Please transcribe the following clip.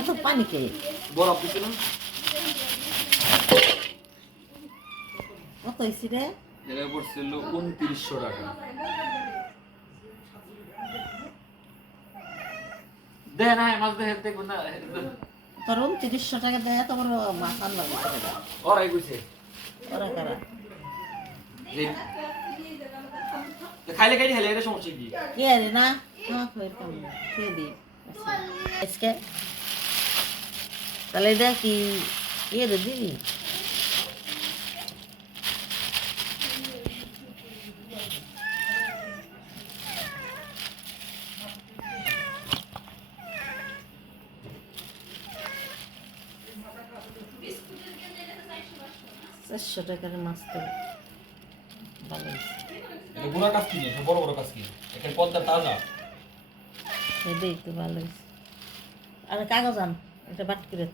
এত পানি কে? বরফ দিছে না কত হয়েছি রে? এটা পড়ছিল উনত্রিশশো টাকা। দে না মাছ দে হেলতে কোন তোর উনত্রিশশো টাকা দেয় তোমার মাছ আনবার ওরাই কইছে। ওরা কারা? তো খাইলে খাইলে এটা সমস্যা কি? কে রে না? হ্যাঁ এরকম খেয়ে দিই আজকে। তাহলে এটা কি ইয়ে রে দিদি চারশো টাকার মাছ তো গুড়া কাজ কিনে এটা বড় বড় কাজ কিনে এখানে পদ্মা তাজা। দেখতে ভালো আর কাগজ আন, এটা বাট করে